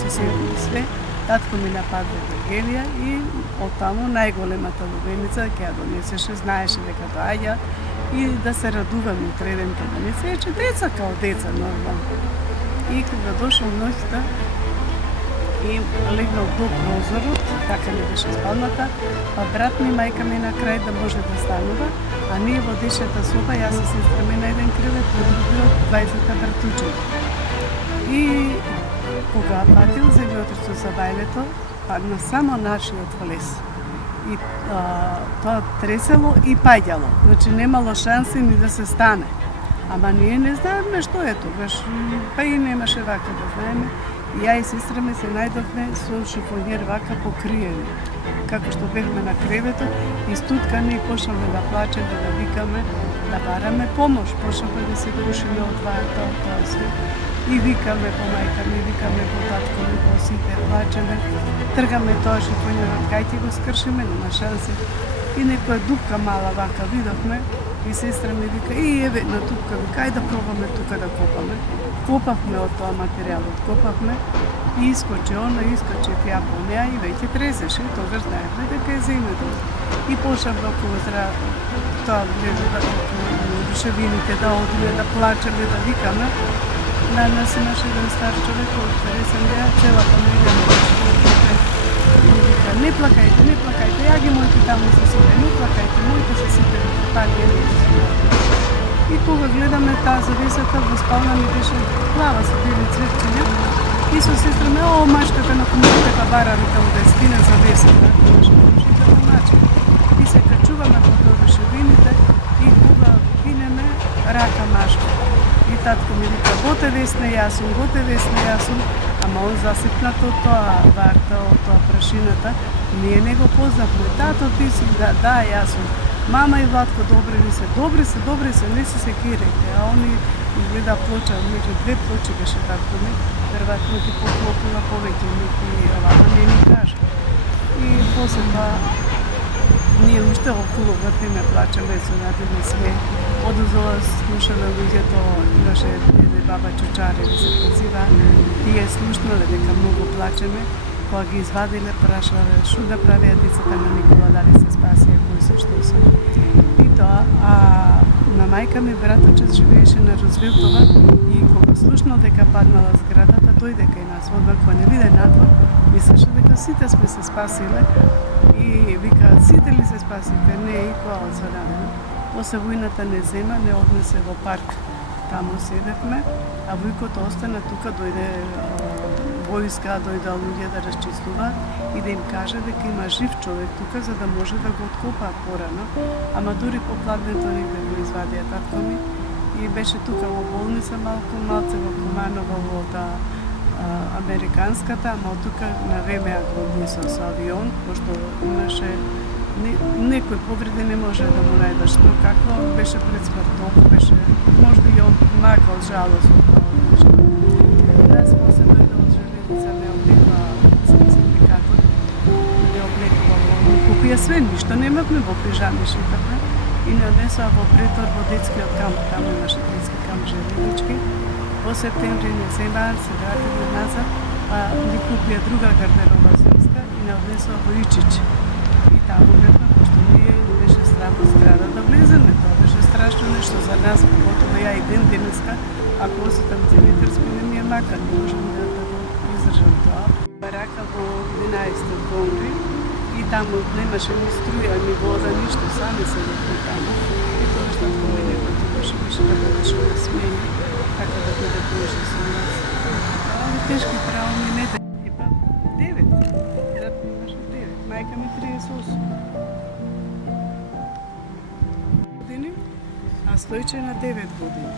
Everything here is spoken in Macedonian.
се седи све. Татко ми нападна Вергелија и оттаму најголемата лубеница ќе ја донесеше, знаеше дека доаѓа и да се радуваме утре ден ќе донесе, деца као деца нормално. И кога дошол ноќта и легнал до прозорот, така не беше спалната, па брат ми, мајка ми на крај да може да станува, а ние во дешната соба, јас се сестра ми на еден кревет, по другиот 20 братучеви. И кога патил земјотресот за бајлето, падна само нашиот влез. И тоа тресело и паѓало, значи немало шанси ни да се стане. Ама ние не знаеме што е тогаш, па и немаше вака да знаеме. И ја и сестра ми се најдовме со шифонер вака покриени. Како што бевме на креветот, истуткани и почнавме да плачеме, да викаме, да бараме помош, почнавме да се гушиме од тоа све. И викаме по мајка ми, викаме по татко ми, по сите, плачеме, тргаме тоа шифонерот, кај ќе го скршиме, нема шанси. И некоја дупка мала вака видовме, и сестра ми вика, еве на дупка, кај да пробаме тука да копаме. Копавме од тоа материјалот, копавме и искочи она, искочи ја по неа и веќе тресеше, тогаш знаевме дека е земјото. И почнавме околу тоа рушевините да одиме, да плачеме, да викаме. На нас имаше еден стар човек од 50 деа, целата неделя и вика, не плакајте, ја ги моите таму се сите, не плакајте, моите се сите, паѓе не се. И кога гледаме таа завесата, во спална ми беше плава со бели цветчиња и со сестра ми, мачката на комодите бара ми таму да скине завесата, беше положителна мачка. И се качуваме по тоа рушевините и кога кинеме рака машка. И татко ми вика, готе весне јасум, ама он засипнат од тоа варта, од тоа прашината, ние не го познавме. Тато, ти си, да, јасум. Мама и Владко добри се, не се секирајте, а они изгледа плоча, меѓу две плочи беше татко ми, веројатно ти поклопила повеќе, некои овака не ни кажа. И после тоа, ние уште околу вртиме, плачеме, сонатиме све. Одузола слушале луѓето, имаше еден баба Чучареви се позива, тие слушнале дека многу плачеме, кога ги извадиле, прашале што да правеа децата на Никола, дали се спасија, кои се, што се. И тоа, а на мајка ми браточец живееше на Розвелтова и кога слушнал дека паднала зградата, дојде кај нас, одма кога не виде надвор, мислеше дека сите сме се спасиле и викаат, сите ли се спасите? Не, и која одзвонавена. После војната не зема, не однесе во парк. Таму седевме, а војкото остана тука, дојде војска, дојде луѓе да расчистуваат и да им каже дека има жив човек тука за да може да го откопаат порано. Ама дури попладнето негде го извадија татко ми и беше тука во болница малце во Куманово во таа американската, ама тука на време ја го однесол со авион, пошто имаше некој повреди не може да му најдеш, но како беше пред смрт, толку беше, можда и одмакал жалост од тоа нешто. Нас после дојде од железница, ме облекла синдикатот, ме облекува во купија све, ништо немавме, во пижами шитавме и не однесоа во притвор во детскиот камп, таму имаше детски камп железнички. Во септември не земаат, се вратили назад, а ни купија друга гардероба зимска и не однесоа во Ичич. И таму бевме, пошто ние не беше страшно зграда да влеземе, тоа беше страшно нешто за нас, потоа ја и денеска, ако осетам Димитрски, не ми е мака, не можам да го издржам тоа. Барака во 11 октомври и таму немаше ни струја, ни вода, ништо, сами се докли таму. И тоа што кој некој тогаш беше да бидеше да смени, така да биде Божи со нас. Али тешки трауми не да. Епа, 9. Брат ми имаше 9, мајка ми 38. Години, а Стојче на 9 години.